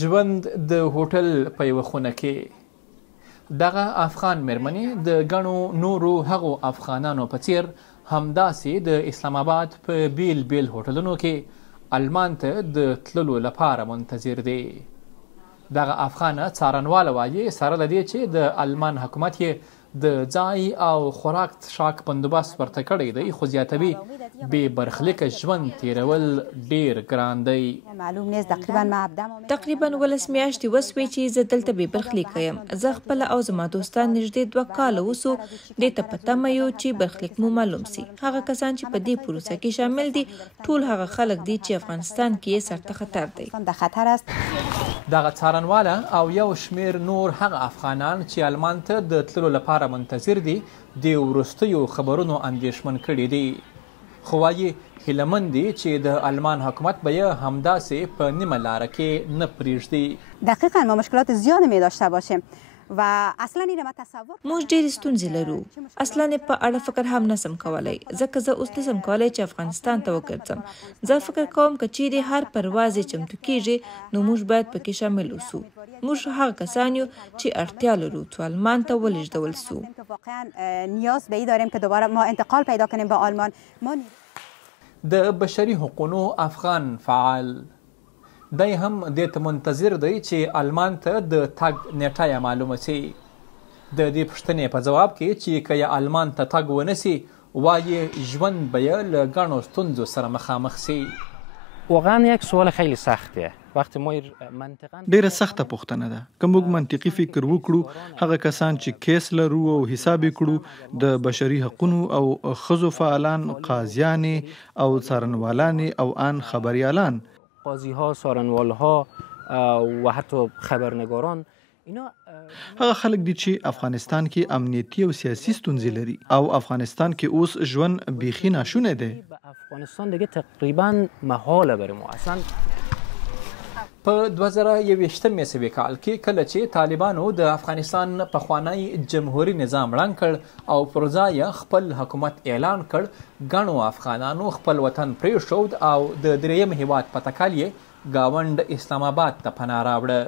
ژوند د هوټل په یوه خونه کې دغه افغان مېرمنې د ګڼو نورو هغو افغانانو په څیر همداسې د اسلام آباد په بیل بیل هوټلونو کې المان ته د تللو لپاره منتظر دي. دغه افغانه څارنواله وایي سره له دې چې د المان حکومت یې د ځای او خوراک څښاک بندوبست ورته کړی دی، خو زیاتوي بې برخلیکه ژوند تېرول ډېر ګران دی. تقریبا 12 میاشتې وسوې چې زه دلته بې برخلیکه یم. زه خپله او زما دوستان نږدې 2 کاله وسو دې ته په تمه یو چې برخلیک مو معلوم سي. هغه کسان چې په دې پروسه کې شامل دي ټول هغه خلک دي چې افغانستان کې یې سرته خطر دی. دغه څارنواله او یو شمیر نور هغه افغانان چې المان ته د تللو لپاره منتظر دي د وروستیو خبرونو اندېښمن کړي دي، خو وایي هیله مند دي چې د المان حکومت به یې همداسې په نیمه لاره کې نه پرېږدي. دقیقا ما مشکلات زیادی می داشته باشیم و اصلا اینو ما تصور موږ ډېرې ستونزې لرو. اصلا په اړه فکر هم نسم کولی، ځکه زه اوس نسم کولی چې افغانستان ته وګرځم. زه فکر کوم که چیرې هر پرواز چمتو کیږي نو موږ باید پکې شامل اوسو. موږ هغه کسان یو چې اړتیا لرو چې آلمان ته ولېږدول سو. واقعا نیاز به این داریم که دوباره ما انتقال پیدا کنیم به آلمان. د بشري حقوقو افغان فعال دی هم دې ته منتظر دی چې المان ته د تګ نیټه یې معلومه سي. د دې پوښتنې په جواب کې چې که یې المان ته تګ ونه سي وایي ژوند به یې له ګڼو ستونزو سره مخامخ سي. واقعا یک سوال خیلی سختیه. وقتی ما ډیره سخته پوښتنه ده. که موږ منطقي فکر وکړو هغه کسان چې کیس لرو او حساب کړو د بشري حقوقو او ښځو فعالان، قاضیانې او څارنوالانې او ان خبریالان، قاضی ها، څارنوال ها و حتی خبرنگاران، اینا هغه خلک دي چې افغانستان کې امنیتي او سیاسي ستونزې لري او افغانستان کې اوس ژوند بیخي ناشونه دی. افغانستان دیگه تقریبا محاله برای ما. اصلا په 2021 میسوي کال کې کله چې طالبانو د افغانستان پخوانی جمهوریت نظام ړنګ کړ او پر ځای خپل حکومت اعلان کړ، ګڼو افغانانو خپل وطن پرېښود او د درېیم هیواد په تکل یې ګاونډ اسلام آباد ته پناه راوړه.